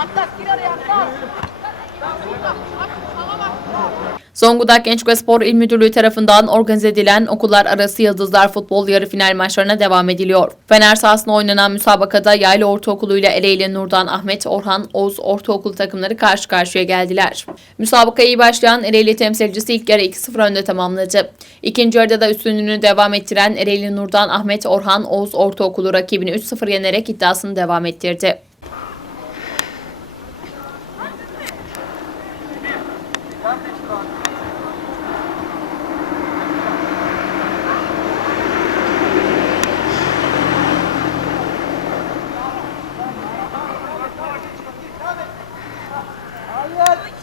Atlas gir araya atlas. Zonguldak Gençlik ve Spor İl Müdürlüğü tarafından organize edilen okullar arası Yıldızlar Futbol yarı final maçlarına devam ediliyor. Fener sahasında oynanan müsabakada Yaylı Ortaokulu ile Ereğli Nurdan Ahmet Orhan Oğuz Ortaokul takımları karşı karşıya geldiler. Müsabakaya iyi başlayan Ereğli temsilcisi ilk yarı 2-0 önde tamamladı. İkinci yarıda da üstünlüğünü devam ettiren Ereğli Nurdan Ahmet Orhan Oğuz Ortaokulu rakibini 3-0 yenerek iddiasını devam ettirdi. Yes.